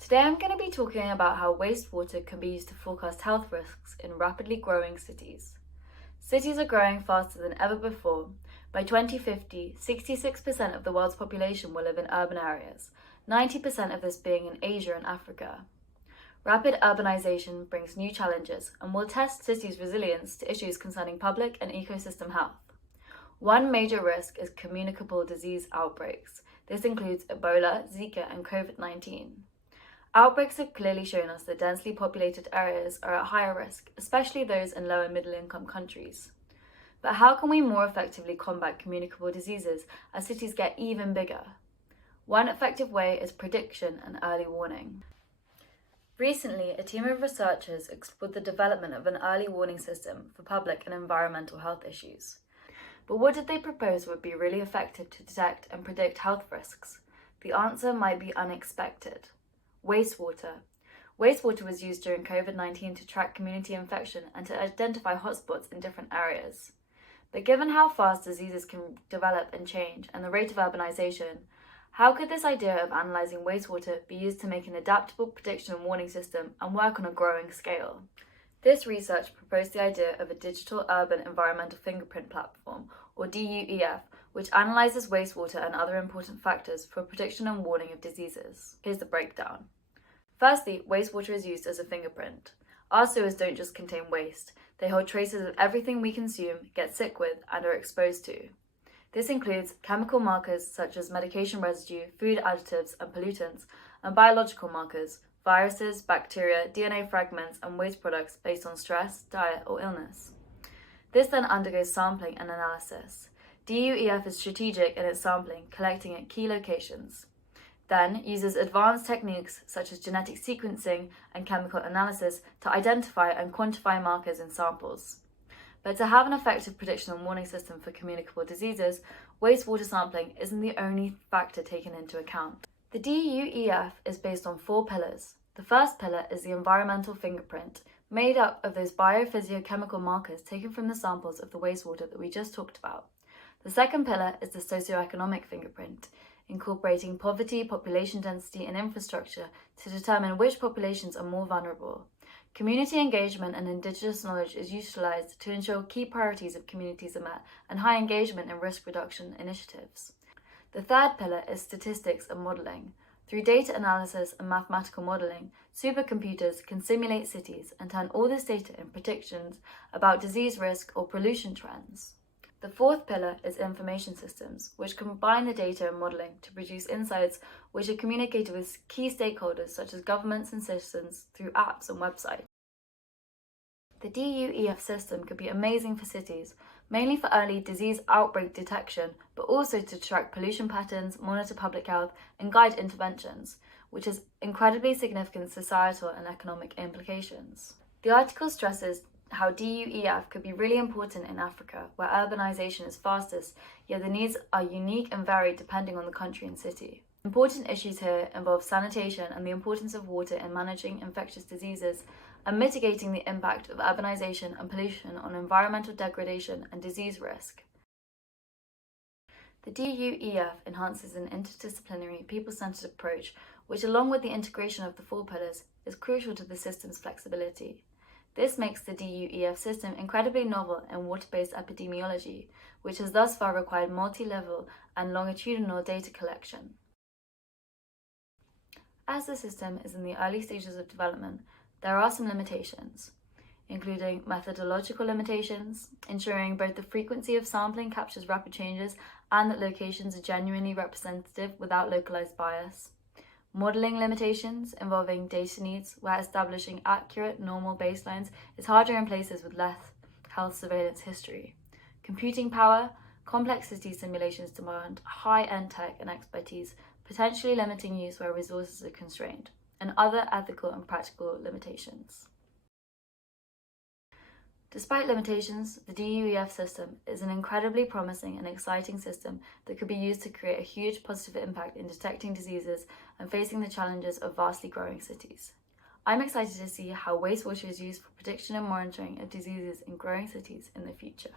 Today I'm going to be talking about how wastewater can be used to forecast health risks in rapidly growing cities. Cities are growing faster than ever before. By 2050, 66% of the world's population will live in urban areas, 90% of this being in Asia and Africa. Rapid urbanization brings new challenges and will test cities' resilience to issues concerning public and ecosystem health. One major risk is communicable disease outbreaks. This includes Ebola, Zika, and COVID-19. Outbreaks have clearly shown us that densely populated areas are at higher risk, especially those in low and middle-income countries. But how can we more effectively combat communicable diseases as cities get even bigger? One effective way is prediction and early warning. Recently, a team of researchers explored the development of an early warning system for public and environmental health issues. But what did they propose would be really effective to detect and predict health risks? The answer might be unexpected. Wastewater. Wastewater was used during COVID-19 to track community infection and to identify hotspots in different areas. But given how fast diseases can develop and change and the rate of urbanization, how could this idea of analyzing wastewater be used to make an adaptable prediction and warning system and work on a growing scale? This research proposed the idea of a digital urban environmental fingerprint platform, or DUEF, which analyzes wastewater and other important factors for prediction and warning of diseases. Here's the breakdown. Firstly, wastewater is used as a fingerprint. Our sewers don't just contain waste, they hold traces of everything we consume, get sick with, and are exposed to. This includes chemical markers such as medication residue, food additives and pollutants, and biological markers, viruses, bacteria, DNA fragments, and waste products based on stress, diet, or illness. This then undergoes sampling and analysis. DUEF is strategic in its sampling, collecting at key locations. Then uses advanced techniques such as genetic sequencing and chemical analysis to identify and quantify markers in samples. But to have an effective prediction and warning system for communicable diseases, wastewater sampling isn't the only factor taken into account. The DUEF is based on 4 pillars. The first pillar is the environmental fingerprint, made up of those biophysiochemical markers taken from the samples of the wastewater that we just talked about. The second pillar is the socioeconomic fingerprint, incorporating poverty, population density, and infrastructure to determine which populations are more vulnerable. Community engagement and Indigenous knowledge is utilised to ensure key priorities of communities are met and high engagement in risk reduction initiatives. The third pillar is statistics and modelling. Through data analysis and mathematical modelling, supercomputers can simulate cities and turn all this data into predictions about disease risk or pollution trends. The fourth pillar is information systems, which combine the data and modelling to produce insights which are communicated with key stakeholders such as governments and citizens through apps and websites. The DUEF system could be amazing for cities, mainly for early disease outbreak detection, but also to track pollution patterns, monitor public health, and guide interventions, which has incredibly significant societal and economic implications. The article stresses how DUEF could be really important in Africa, where urbanization is fastest, yet the needs are unique and varied depending on the country and city. Important issues here involve sanitation and the importance of water in managing infectious diseases and mitigating the impact of urbanization and pollution on environmental degradation and disease risk. The DUEF enhances an interdisciplinary, people-centered approach, which, along with the integration of the 4 pillars, is crucial to the system's flexibility. This makes the DUEF system incredibly novel in water-based epidemiology, which has thus far required multi-level and longitudinal data collection. As the system is in the early stages of development, there are some limitations, including methodological limitations, ensuring both the frequency of sampling captures rapid changes and that locations are genuinely representative without localized bias. Modelling limitations involving data needs, where establishing accurate, normal baselines is harder in places with less health surveillance history. Computing power, complex city simulations demand high-end tech and expertise, potentially limiting use where resources are constrained, and other ethical and practical limitations. Despite limitations, the DUEF system is an incredibly promising and exciting system that could be used to create a huge positive impact in detecting diseases and facing the challenges of vastly growing cities. I'm excited to see how wastewater is used for prediction and monitoring of diseases in growing cities in the future.